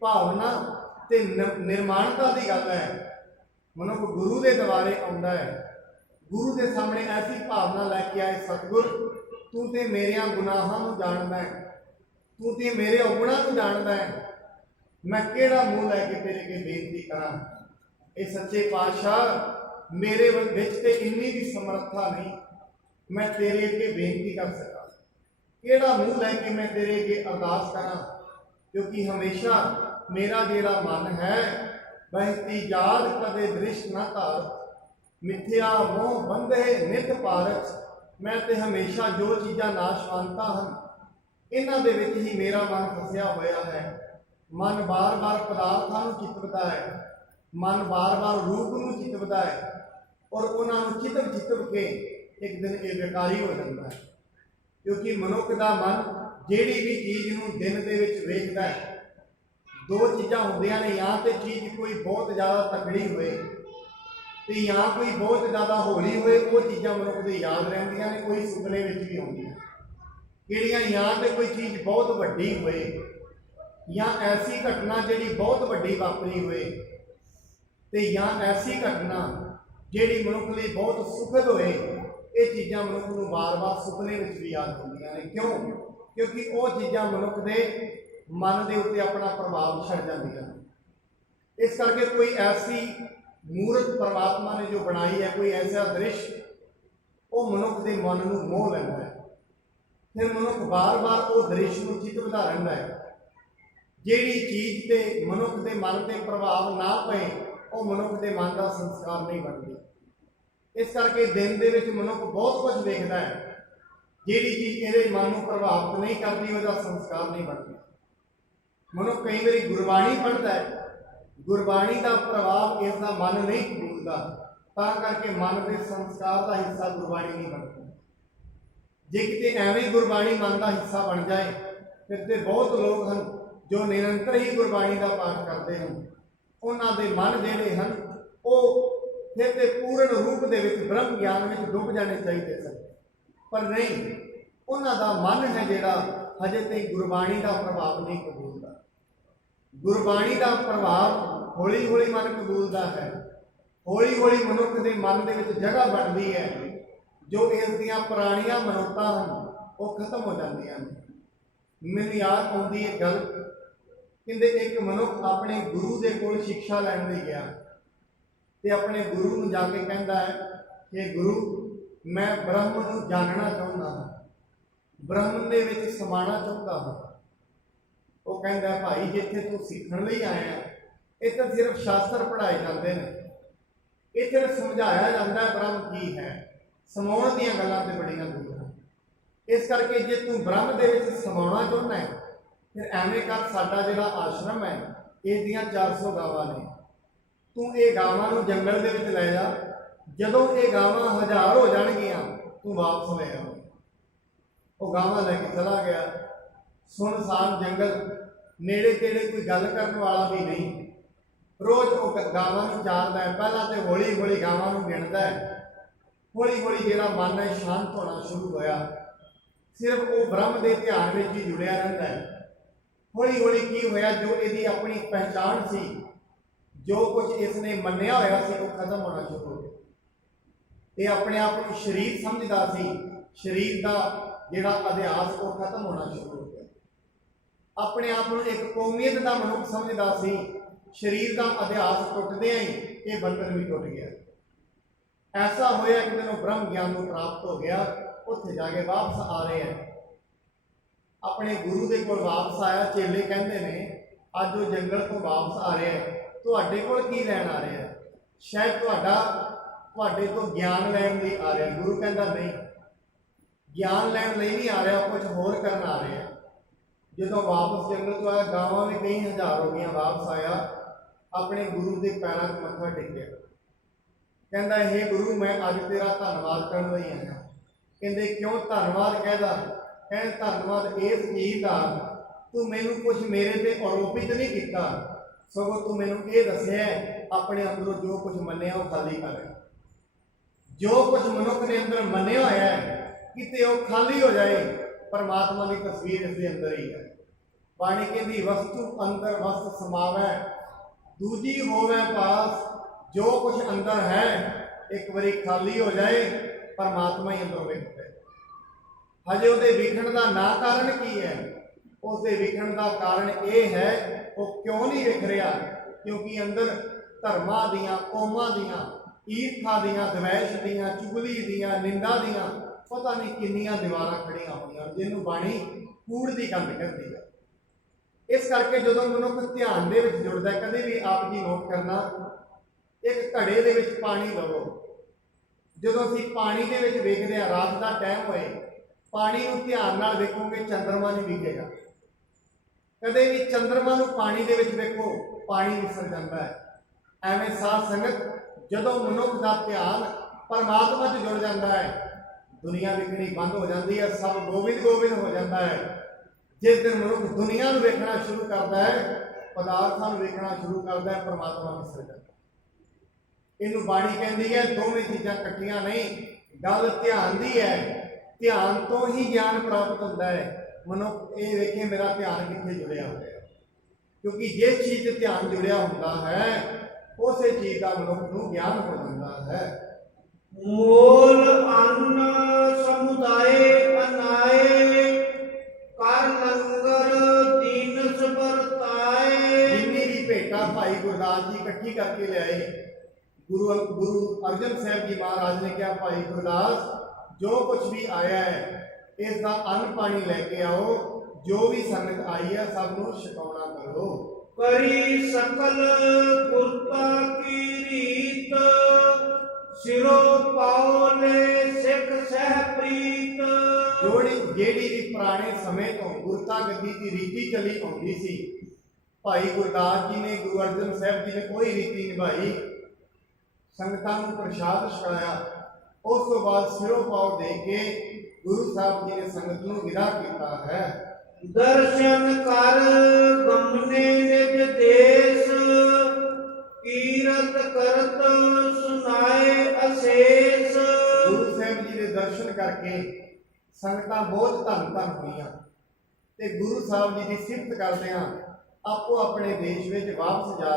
ਭਾਵਨਾ ਤੇ ਨਿਰਮਾਣਤਾ ਦੀ ਗੱਲ ਹੈ। ਮਨੁੱਖ ਗੁਰੂ ਦੇ ਦੁਆਰੇ ਆਉਂਦਾ ਹੈ, ਗੁਰੂ ਦੇ ਸਾਹਮਣੇ ਐਸੀ ਭਾਵਨਾ ਲੈ ਕੇ ਆਏ, ਸਤਿਗੁਰ ਤੂੰ ਤੇ ਮੇਰਿਆਂ ਗੁਨਾਹਾਂ ਨੂੰ ਜਾਣਦਾ ਹੈ, ਤੂੰ ਤੇ ਮੇਰੇ ਔਗੁਣਾਂ ਨੂੰ ਜਾਣਦਾ ਹੈ, ਮੈਂ ਕਿਹੜਾ ਮੂੰਹ ਲੈ ਕੇ ਤੇਰੇ ਅੱਗੇ ਬੇਨਤੀ ਕਰਾਂ? ਇਹ ਸੱਚੇ ਪਾਤਸ਼ਾਹ ਮੇਰੇ ਵਿੱਚ ਤੇ ਇੰਨੀ ਵੀ ਸਮਰੱਥਾ ਨਹੀਂ, ਮੈਂ ਤੇਰੇ ਅੱਗੇ ਬੇਨਤੀ ਕਰ ਸਕਾਂ। ਕਿਹੜਾ ਮੂੰਹ ਲੈ ਕੇ ਮੈਂ ਤੇਰੇ ਅੱਗੇ ਅਰਦਾਸ ਕਰਾਂ? ਕਿਉਂਕਿ ਹਮੇਸ਼ਾ ਮੇਰਾ ਜਿਹੜਾ ਮਨ ਹੈ, ਬਹਿਤੀ ਯਾਦ ਕਦੇ ਦ੍ਰਿਸ਼ ਨਾ ਧਾਰ, ਮਿੱਥਿਆ ਮੋਹ ਬੰਧੇ ਨਿਤ ਪਾਰਸ। ਮੈਂ ਤੇ ਹਮੇਸ਼ਾ ਜੋ ਚੀਜ਼ਾਂ ਨਾਸ਼ਵੰਤਾਂ ਹਨ, ਇਹਨਾਂ ਦੇ ਵਿੱਚ ਹੀ ਮੇਰਾ ਮਨ ਫਸਿਆ ਹੋਇਆ ਹੈ। ਮਨ ਬਾਰ-ਬਾਰ ਪਦਾਰਥਾਂ ਨੂੰ ਚਿਤਵਦਾ ਹੈ, ਮਨ ਬਾਰ-ਬਾਰ ਰੂਪ ਨੂੰ ਚਿਤਵਦਾ ਹੈ, ਔਰ ਉਹਨਾਂ ਨੂੰ ਚਿਤਵ ਕੇ ਇੱਕ ਦਿਨ ਇਹ ਵਿਕਾਰੀ ਹੋ ਜਾਂਦਾ ਹੈ। ਕਿਉਂਕਿ ਮਨੁੱਖ ਦਾ ਮਨ ਜਿਹੜੀ ਵੀ ਚੀਜ਼ ਨੂੰ ਦਿਨ ਦੇ ਵਿੱਚ ਵੇਖਦਾ ਹੈ, ਦੋ ਚੀਜ਼ਾਂ ਹੁੰਦੀਆਂ ਨੇ, ਜਾਂ ਤੇ ਚੀਜ਼ ਕੋਈ ਬਹੁਤ ਜ਼ਿਆਦਾ ਤਕੜੀ ਹੋਏ ਤੇ ਜਾਂ ਕੋਈ ਬਹੁਤ ਜ਼ਿਆਦਾ ਹੌਲੀ ਹੋਏ। ਉਹ ਚੀਜ਼ਾਂ ਮਨੁੱਖ ਦੇ ਯਾਦ ਰਹਿੰਦੀਆਂ ਨੇ, ਕੋਈ ਸੁਪਨੇ ਵਿੱਚ ਵੀ ਆਉਂਦੀਆਂ। ਕਿਹੜੀਆਂ? ਜਾਂ ਤੇ ਕੋਈ ਚੀਜ਼ ਬਹੁਤ ਵੱਡੀ ਹੋਏ, ਜਾਂ ਐਸੀ ਘਟਨਾ ਜਿਹੜੀ ਬਹੁਤ ਵੱਡੀ ਵਾਪਰੀ ਹੋਏ, ਤੇ ਜਾਂ ਐਸੀ ਘਟਨਾ ਜਿਹੜੀ ਮਨੁੱਖ ਲਈ ਬਹੁਤ ਸੁਖਦ ਹੋਏ। ਇਹ ਚੀਜ਼ਾਂ ਮਨੁੱਖ ਨੂੰ ਵਾਰ-ਵਾਰ ਸੁਪਨੇ ਵਿੱਚ ਵੀ ਯਾਦ ਹੁੰਦੀਆਂ ਨੇ। ਕਿਉਂ? ਕਿਉਂਕਿ ਉਹ ਚੀਜ਼ਾਂ ਮਨੁੱਖ ਦੇ ਮਨ ਦੇ ਉੱਤੇ ਆਪਣਾ ਪ੍ਰਭਾਵ ਛੱਡ ਜਾਂਦੀਆਂ ਨੇ। ਇਸ ਕਰਕੇ ਕੋਈ ਐਸੀ ਮੂਰਤ ਪਰਮਾਤਮਾ ਨੇ ਜੋ ਬਣਾਈ ਹੈ, ਕੋਈ ਐਸਾ ਦ੍ਰਿਸ਼, ਉਹ ਮਨੁੱਖ ਦੇ ਮਨ ਨੂੰ ਮੋਹ ਲੈਂਦਾ ਹੈ। ਫਿਰ ਮਨੁੱਖ ਬਾਰ-ਬਾਰ ਉਹ ਦ੍ਰਿਸ਼ ਨੂੰ ਚਿਤਵਦਾ ਰਹਿੰਦਾ ਹੈ। ਜਿਹੜੀ ਚੀਜ਼ ਤੇ ਮਨੁੱਖ ਦੇ ਮਨ ਤੇ ਪ੍ਰਭਾਵ ਨਾ ਪਏ, ਉਹ ਮਨੁੱਖ ਦੇ ਮਨ ਦਾ ਸੰਸਕਾਰ ਨਹੀਂ ਬਣਦੀ। ਇਸ ਕਰਕੇ ਦਿਨ ਦੇ ਵਿੱਚ ਮਨੁੱਖ ਬਹੁਤ ਕੁਝ ਵੇਖਦਾ ਹੈ, ਜਿਹੜੀ ਚੀਜ਼ ਇਹਦੇ ਮਨ ਨੂੰ ਪ੍ਰਭਾਵਿਤ ਨਹੀਂ ਕਰਦੀ, ਉਹਦਾ ਸੰਸਕਾਰ ਨਹੀਂ ਬਣਦਾ। ਮਨੁੱਖ ਕਈ ਵਾਰੀ ਗੁਰਬਾਣੀ ਪੜ੍ਹਦਾ ਹੈ, ਗੁਰਬਾਣੀ ਦਾ ਪ੍ਰਭਾਵ ਇਸ ਦਾ ਮਨ ਨਹੀਂ ਕਬੂਲਦਾ, ਤਾਂ ਕਰਕੇ ਮਨ ਦੇ ਸੰਸਕਾਰ ਦਾ ਹਿੱਸਾ ਗੁਰਬਾਣੀ ਨਹੀਂ ਬਣਦਾ। ਜੇ ਕਿਤੇ ਐਵੇਂ ਗੁਰਬਾਣੀ ਮਨ ਦਾ ਹਿੱਸਾ ਬਣ ਜਾਏ, ਫਿਰ ਤੇ ਬਹੁਤ ਲੋਕ ਹਨ ਜੋ ਨਿਰੰਤਰ ਹੀ ਗੁਰਬਾਣੀ ਦਾ ਪਾਠ ਕਰਦੇ ਹਨ। ਉਹਨਾਂ ਦੇ ਮਨ ਜਿਹੜੇ ਹਨ, ਉਹ ਫਿਰ ਤੇ ਪੂਰਨ ਰੂਪ ਦੇ ਵਿੱਚ ਬ੍ਰਹਮ ਗਿਆਨ ਵਿੱਚ ਡੁੱਬ ਜਾਣੇ ਚਾਹੀਦੇ ਸਨ, ਪਰ ਨਹੀਂ। ਉਹਨਾਂ ਦਾ ਮਨ ਹੈ ਜਿਹੜਾ ਹਜੇ ਤੇ ਗੁਰਬਾਣੀ ਦਾ ਪ੍ਰਭਾਵ ਨਹੀਂ ਕਬੂਲਦਾ। ਗੁਰਬਾਣੀ ਦਾ ਪ੍ਰਭਾਵ ਹੌਲੀ-ਹੌਲੀ ਮਨ ਕਬੂਲਦਾ ਹੈ। ਹੌਲੀ-ਹੌਲੀ ਮਨੁੱਖ ਦੇ ਮਨ ਦੇ ਵਿੱਚ ਜਗ੍ਹਾ ਬਣਦੀ ਹੈ। ਜੋ ਇਸ ਦੀਆਂ ਪੁਰਾਣੀਆਂ ਮਨੋਤਾਂ ਹਨ, ਉਹ ਖਤਮ ਹੋ ਜਾਂਦੀਆਂ ਨੇ। ਮੈਨੂੰ ਯਾਦ ਆਉਂਦੀ ਹੈ ਗੱਲ, ਕਹਿੰਦੇ ਇੱਕ ਮਨੁੱਖ ਆਪਣੇ ਗੁਰੂ ਦੇ ਕੋਲ ਸਿੱਖਿਆ ਲੈਣ ਲਈ ਗਿਆ ਤੇ ਆਪਣੇ ਗੁਰੂ ਨੂੰ ਜਾ ਕੇ ਕਹਿੰਦਾ ਹੈ ਕਿ ਗੁਰੂ, ਮੈਂ ਬ੍ਰਹਮ ਨੂੰ ਜਾਣਨਾ ਚਾਹੁੰਦਾ ਹਾਂ, ਬ੍ਰਹਮ ਦੇ ਵਿੱਚ ਸਮਾਣਾ ਚਾਹੁੰਦਾ ਹਾਂ। ਉਹ ਕਹਿੰਦਾ, ਭਾਈ ਜਿੱਥੇ ਤੂੰ ਸਿੱਖਣ ਲਈ ਆਇਆ, ਇੱਥੇ ਸਿਰਫ ਸ਼ਾਸਤਰ ਪੜ੍ਹਾਏ ਜਾਂਦੇ ਨੇ, ਇੱਥੇ ਸਮਝਾਇਆ ਜਾਂਦਾ ਬ੍ਰਹਮ ਕੀ ਹੈ, ਸਮਾਉਣ ਦੀਆਂ ਗੱਲਾਂ ਤੇ ਬੜੀਆਂ ਦੂਰ ਹਨ। ਇਸ ਕਰਕੇ ਜੇ ਤੂੰ ਬ੍ਰਹਮ ਦੇ ਵਿੱਚ ਸਮਾਉਣਾ ਚਾਹੁੰਦਾ ਹੈ, ਫਿਰ ਐਵੇਂ ਕਰ, ਸਾਡਾ ਜਿਹੜਾ ਆਸ਼ਰਮ ਹੈ, ਇਸ ਦੀਆਂ 400 ਗਾਵਾਂ ਨੇ, ਤੂੰ ਇਹ ਗਾਵਾਂ ਨੂੰ ਜੰਗਲ ਦੇ ਵਿੱਚ ਲੈ ਜਾ। ਜਦੋਂ ਇਹ ਗਾਵਾਂ 1000 ਹੋ ਜਾਣਗੀਆਂ, ਤੂੰ ਵਾਪਸ ਲੈ ਆ। ਉਹ ਗਾਵਾਂ ਲੈ ਕੇ ਚਲਾ ਗਿਆ। ਸੁਨਸਾਨ ਜੰਗਲ, ਨੇੜੇ ਤੇੜੇ ਕੋਈ ਗੱਲ ਕਰਨ ਵਾਲਾ ਵੀ ਨਹੀਂ। ਰੋਜ਼ ਉਹ ਗਾਵਾਂ ਨੂੰ ਚਾਰਦਾ ਹੈ। ਪਹਿਲਾਂ ਤੇ ਹੌਲੀ ਹੌਲੀ ਗਾਵਾਂ ਨੂੰ ਗਿਣਦਾ ਹੈ। ਹੌਲੀ ਹੌਲੀ ਜਿਹੜਾ ਮਨ ਹੈ ਸ਼ਾਂਤ ਹੋਣਾ ਸ਼ੁਰੂ ਹੋਇਆ। ਸਿਰਫ ਉਹ ਬ੍ਰਹਮ ਦੇ ਧਿਆਨ ਵਿੱਚ ਹੀ ਜੁੜਿਆ ਰਹਿੰਦਾ ਹੈ। ਹੌਲੀ ਹੌਲੀ ਕੀ ਹੋਇਆ, ਜੋ ਇਹਦੀ ਆਪਣੀ ਪਹਿਚਾਣ ਸੀ, ਜੋ ਕੁਝ ਇਸਨੇ ਮੰਨਿਆ ਹੋਇਆ ਸੀ, ਉਹ ਖਤਮ ਹੋਣਾ ਸ਼ੁਰੂ ਹੋ ਗਿਆ। ਇਹ ਆਪਣੇ ਆਪ ਨੂੰ ਸਰੀਰ ਸਮਝਦਾ ਸੀ, ਸਰੀਰ ਦਾ ਜਿਹੜਾ ਅਧਿਆਸ ਉਹ ਖਤਮ ਹੋਣਾ ਸ਼ੁਰੂ ਹੋ ਗਿਆ। ਆਪਣੇ ਆਪ ਨੂੰ ਇੱਕ ਕੌਮੀਅਤ ਦਾ ਮਨੁੱਖ ਸਮਝਦਾ ਸੀ, ਸਰੀਰ ਦਾ ਅਧਿਆਸ ਟੁੱਟਦਿਆਂ ਹੀ ਇਹ ਬੰਧਨ ਵੀ ਟੁੱਟ ਗਿਆ। ਐਸਾ ਹੋਇਆ ਕਿ ਜਦੋਂ ਬ੍ਰਹਮ ਗਿਆਨ ਨੂੰ ਪ੍ਰਾਪਤ ਹੋ ਗਿਆ, ਉੱਥੇ ਜਾ ਕੇ ਵਾਪਸ ਆ ਰਹੇ ਹੈ। ਆਪਣੇ ਗੁਰੂ ਦੇ ਕੋਲ ਵਾਪਸ ਆਇਆ। ਚੇਲੇ ਕਹਿੰਦੇ ਨੇ, ਅੱਜ ਉਹ ਜੰਗਲ ਤੋਂ ਵਾਪਸ ਆ ਰਿਹਾ ਹੈ, ਤੁਹਾਡੇ ਕੋਲ ਕੀ ਲੈਣ ਆ ਰਿਹਾ ਹੈ? ਸ਼ਾਇਦ ਤੁਹਾਡੇ ਤੋਂ ਗਿਆਨ ਲੈਣ ਲਈ ਆ ਰਿਹਾ। ਗੁਰੂ ਕਹਿੰਦਾ, ਨਹੀਂ, ਗਿਆਨ ਲੈਣ ਲਈ ਨਹੀਂ ਆ ਰਿਹਾ, ਕੁਝ ਹੋਰ ਕਰਨ ਆ ਰਿਹਾ। ਜਦੋਂ ਵਾਪਸ ਜੰਗਲ ਤੋਂ ਆਇਆ, ਗਾਵਾਂ ਵੀ ਕਈ ਹਜ਼ਾਰ ਹੋ ਗਈਆਂ, ਵਾਪਸ ਆਇਆ। ਆਪਣੇ ਗੁਰੂ ਦੇ ਪੈਰਾਂ 'ਚ ਮੱਥਾ ਟੇਕਿਆ। ਕਹਿੰਦਾ ਹੇ ਗੁਰੂ, ਮੈਂ ਅੱਜ ਤੇਰਾ ਧੰਨਵਾਦ ਕਰਨ ਲਈ ਆਇਆ। ਕਹਿੰਦੇ ਕਿਉਂ ਧੰਨਵਾਦ ਕਹਿਦਾ? ਕਹਿੰਦੇ ਧੰਨਵਾਦ ਇਸ ਚੀਜ਼ ਦਾ, ਤੂੰ ਮੈਨੂੰ ਕੁਝ ਮੇਰੇ ਤੇ ਆਰੋਪਿਤ ਨਹੀਂ ਕੀਤਾ, ਸਗੋਂ ਤੂੰ ਮੈਨੂੰ ਇਹ ਦੱਸਿਆ ਆਪਣੇ ਅੰਦਰੋਂ ਜੋ ਕੁਝ ਮੰਨਿਆ ਉਹ ਖਾਲੀ ਕਰ। ਜੋ ਕੁਝ ਮਨੁੱਖ ਦੇ ਅੰਦਰ ਮੰਨਿਆ ਹੋਇਆ ਹੈ ਕਿਤੇ ਉਹ ਖਾਲੀ ਹੋ ਜਾਏ। ਪਰਮਾਤਮਾ ਦੀ ਤਸਵੀਰ ਇਸ ਦੇ ਅੰਦਰ ਹੀ ਹੈ। ਬਾਣੀ ਕਹਿੰਦੀ ਵਸਤੂ ਅੰਦਰ ਵਸਤ ਸਮਾਵੈ, ਦੂਜੀ ਹੋਵੇ ਪਾਸ। ਜੋ ਕੁਝ ਅੰਦਰ ਹੈ ਇੱਕ ਵਾਰੀ ਖਾਲੀ ਹੋ ਜਾਏ, ਪਰਮਾਤਮਾ ਹੀ ਅੰਦਰੋਂ ਵਿਖਦਾ ਹੈ। ਹਜੇ ਉਹਦੇ ਵਿਖਣ ਦਾ ਨਾ ਕਾਰਨ ਕੀ ਹੈ? ਉਸ ਦੇ ਵਿਖਣ ਦਾ ਕਾਰਨ ਇਹ ਹੈ ਉਹ ਕਿਉਂ ਨਹੀਂ ਵਿਖ ਰਿਹਾ? ਕਿਉਂਕਿ ਅੰਦਰ ਧਰਮਾਂ ਦੀਆਂ, ਕੌਮਾਂ ਦੀਆਂ, ਈਰਖਾ ਦੀਆਂ, ਦਵੈਸ਼ ਦੀਆਂ, ਚੁਗਲੀ ਦੀਆਂ, ਨਿੰਦਾ ਦੀਆਂ ਪਤਾ ਨਹੀਂ ਕਿੰਨੀਆਂ ਦੀਵਾਰਾਂ ਖੜੀਆਂ ਹੋਈਆਂ, ਜਿਹਨੂੰ ਬਾਣੀ ਕੂੜ ਦੀ ਕੰਧ ਕਹਿੰਦੀ ਹੈ। ਇਸ ਕਰਕੇ ਜਦੋਂ ਮਨੁੱਖ ਧਿਆਨ ਦੇ ਵਿੱਚ ਜੁੜਦਾ, ਕਦੇ ਵੀ ਆਪ ਜੀ ਨੋਟ ਕਰਨਾ, ਇੱਕ ਘੜੇ ਦੇ ਵਿੱਚ ਪਾਣੀ ਲਵੋ। ਜਦੋਂ ਅਸੀਂ ਪਾਣੀ ਦੇ ਵਿੱਚ ਵੇਖਦੇ ਹਾਂ, ਰਾਤ ਦਾ ਟਾਈਮ ਹੋਏ, ਪਾਣੀ ਨੂੰ ਧਿਆਨ ਨਾਲ ਵੇਖੋਗੇ, ਚੰਦਰਮਾ ਨਹੀਂ ਵਿਖੇਗਾ। ਕਦੇ ਵੀ ਚੰਦਰਮਾ ਨੂੰ ਪਾਣੀ ਦੇ ਵਿੱਚ ਵੇਖੋ, ਪਾਣੀ ਵਿਸਰ ਜਾਂਦਾ ਹੈ। ਐਵੇਂ ਸਾਧ ਸੰਗਤ, ਜਦੋਂ ਮਨੁੱਖ ਦਾ ਧਿਆਨ ਪਰਮਾਤਮਾ 'ਚ ਜੁੜ ਜਾਂਦਾ ਹੈ, ਦੁਨੀਆ ਵੇਖਣੀ ਬੰਦ ਹੋ ਜਾਂਦੀ ਹੈ, ਸਭ ਗੋਬਿੰਦ ਗੋਬਿੰਦ ਹੋ ਜਾਂਦਾ ਹੈ। ਜਿਸ ਦਿਨ ਮਨੁੱਖ ਦੁਨੀਆ ਨੂੰ ਵੇਖਣਾ ਸ਼ੁਰੂ ਕਰਦਾ ਹੈ, ਪਦਾਰਥਾਂ ਨੂੰ ਵੇਖਣਾ ਸ਼ੁਰੂ ਕਰਦਾ ਹੈ, ਪਰਮਾਤਮਾ ਵਿਸਰ ਜਾਂਦਾ। ਇਹਨੂੰ ਬਾਣੀ ਕਹਿੰਦੀ ਹੈ ਦੋਵੇਂ ਚੀਜ਼ਾਂ ਇਕੱਠੀਆਂ ਨਹੀਂ, ਗੱਲ ਧਿਆਨ ਦੀ ਹੈ। ਧਿਆਨ ਤੋਂ ਹੀ ਗਿਆਨ ਪ੍ਰਾਪਤ ਹੁੰਦਾ ਹੈ। ਮਨੁੱਖ ਇਹ ਵੇਖੇ ਮੇਰਾ ਧਿਆਨ ਕਿੱਥੇ ਜੁੜਿਆ ਹੋਇਆ, ਕਿਉਂਕਿ ਜਿਸ ਚੀਜ਼ 'ਤੇ ਧਿਆਨ ਜੁੜਿਆ ਹੁੰਦਾ ਹੈ ਉਸੇ ਚੀਜ਼ ਦਾ ਮਨੁੱਖ ਨੂੰ ਗਿਆਨ ਹੋ ਜਾਂਦਾ ਹੈ। ਮੋਲ ਅੰਨ ਸਮੁਦਾਏ ਅਨਾਏ, ਕਰ ਲੰਗਰ ਦੀਨਸ ਵਰਤਾਏ। ਜਿੰਨੀ ਵੀ ਭੇਟਾ ਭਾਈ ਗੁਰਦਾਸ ਜੀ ਇਕੱਠੀ ਕਰਕੇ ਲਿਆਏ, ਗੁਰੂ ਅਰਜਨ ਸਾਹਿਬ ਜੀ ਮਹਾਰਾਜ ਨੇ ਕਿਹਾ ਭਾਈ ਗੁਰਦਾਸ, ਜੋ ਕੁਝ ਵੀ ਆਇਆ ਹੈ ਇਸ ਦਾ ਅੰਨ ਪਾਣੀ ਲੈ ਕੇ ਆਓ, ਜੋ ਵੀ ਸੰਗਤ ਆਈ ਹੈ ਸਭ ਨੂੰ ਛਕਾਉਣਾ ਕਰੋ। ਕਰੀ ਸਕਲ ਪੁਰਤਾ ਕੀ ਰੀਤ, ਸਿਰੋ ਪਾਉਲੇ ਸਿੱਖ ਸਹਿ ਪ੍ਰੀਤ। ਜਿਹੜੀ ਵੀ ਪੁਰਾਣੇ ਸਮੇਂ ਤੋਂ ਗੁਰਤਾ ਗੱਦੀ ਦੀ ਰੀਤੀ ਚੱਲੀ ਆਉਂਦੀ ਸੀ, ਭਾਈ ਗੁਰਦਾਸ ਜੀ ਨੇ, ਗੁਰੂ ਅਰਜਨ ਸਾਹਿਬ ਜੀ ਨੇ ਕੋਈ ਰੀਤੀ ਨਿਭਾਈ। ਸੰਗਤਾਂ ਨੂੰ ਪ੍ਰਸ਼ਾਦ ਛਕਾਇਆ, ਉਸ ਤੋਂ ਬਾਅਦ ਸਿਰੋਂ ਪਾਉ ਦੇ ਕੇ ਗੁਰੂ ਸਾਹਿਬ ਜੀ ਨੇ ਸੰਗਤ ਨੂੰ ਵਿਦਾ ਕੀਤਾ ਹੈ। ਦਰਸ਼ਨ ਕਰ ਗਮਨੇ ਨਿਜ ਦੇਸ, ਕੀਰਤ ਕਰਤ ਸੁਨਾਏ ਅਸ਼ੇਸ। ਗੁਰੂ ਸਾਹਿਬ ਜੀ ਦੇ ਦਰਸ਼ਨ ਕਰਕੇ ਸੰਗਤਾਂ ਬਹੁਤ ਧੰਨ ਧੰਨ ਹੋਈਆਂ ਤੇ ਗੁਰੂ ਸਾਹਿਬ ਜੀ ਦੀ ਸਿਫਤ ਕਰਦਿਆਂ ਆਪੋ ਆਪਣੇ ਦੇਸ਼ ਵਿੱਚ ਵਾਪਸ ਜਾ